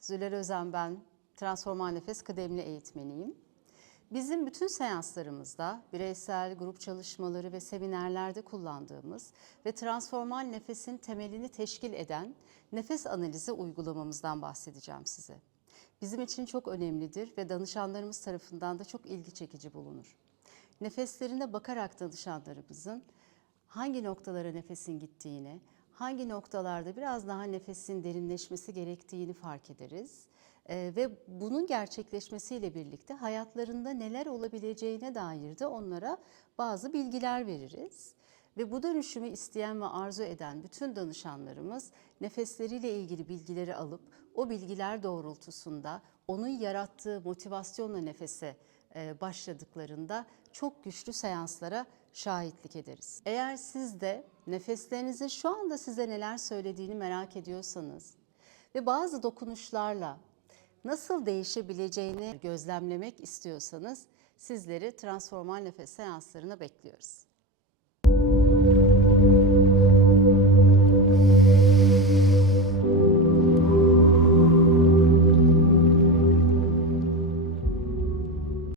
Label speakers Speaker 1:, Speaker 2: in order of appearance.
Speaker 1: Züler Özen ben, Transformal Nefes kıdemli eğitmeniyim. Bizim bütün seanslarımızda bireysel, grup çalışmaları ve seminerlerde kullandığımız ve transformal nefesin temelini teşkil eden nefes analizi uygulamamızdan bahsedeceğim size. Bizim için çok önemlidir ve danışanlarımız tarafından da çok ilgi çekici bulunur. Nefeslerine bakarak danışanlarımızın hangi noktalara nefesin gittiğini, hangi noktalarda biraz daha nefesin derinleşmesi gerektiğini fark ederiz. Ee, ve bunun gerçekleşmesiyle birlikte hayatlarında neler olabileceğine dair de onlara bazı bilgiler veririz. Ve bu dönüşümü isteyen ve arzu eden bütün danışanlarımız nefesleriyle ilgili bilgileri alıp o bilgiler doğrultusunda onun yarattığı motivasyonla nefese e, başladıklarında çok güçlü seanslara şahitlik ederiz. Eğer siz de nefeslerinizin şu anda size neler söylediğini merak ediyorsanız ve bazı dokunuşlarla nasıl değişebileceğini gözlemlemek istiyorsanız sizleri transformal nefes seanslarına bekliyoruz.